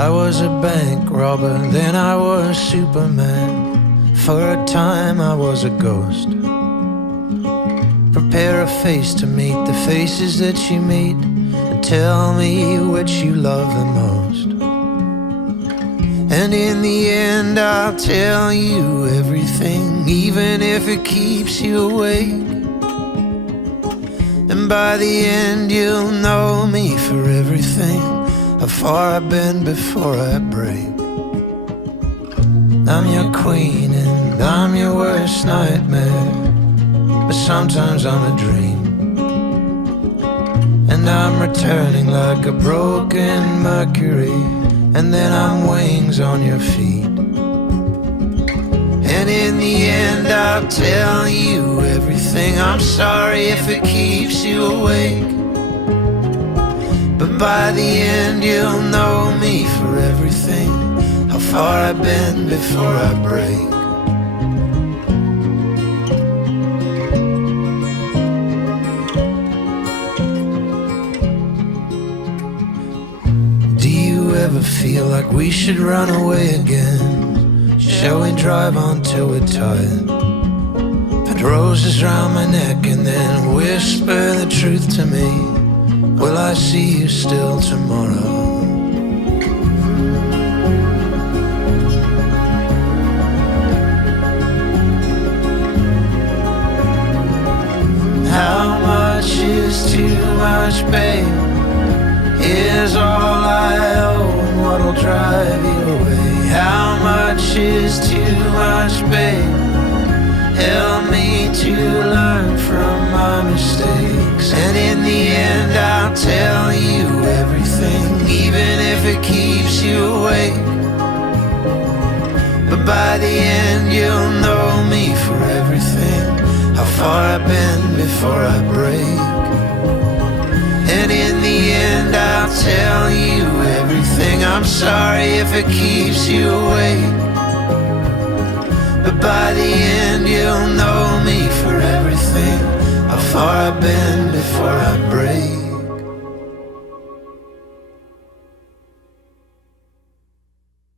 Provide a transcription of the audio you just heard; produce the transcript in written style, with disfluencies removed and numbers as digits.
I was a bank robber, then I was Superman. For a time I was a ghost. Prepare a face to meet the faces that you meet, and tell me which you love the most. And in the end I'll tell you everything, even if it keeps you awake. And by the end you'll know me for everything, how far I've been before I break. I'm your queen and I'm your worst nightmare, but sometimes I'm a dream. And I'm returning like a broken Mercury, and then I'm wings on your feet. And in the end I'll tell you everything. I'm sorry if it keeps you awake, but by the end you'll know me for everything, how far I've been before I break. Do you ever feel like we should run away again? Shall we drive on till we're tired? Put roses round my neck and then whisper the truth to me. Will I see you still tomorrow? How much is too much, babe? Here's all I owe, and what'll drive you away? How much is too much, babe? Help me to learn from my mistakes. And in the end I'll tell you everything, even if it keeps you awake. But by the end you'll know me for everything, how far I've been before I break. And in the end I'll tell you everything. I'm sorry if it keeps you awake, but by the end you'll know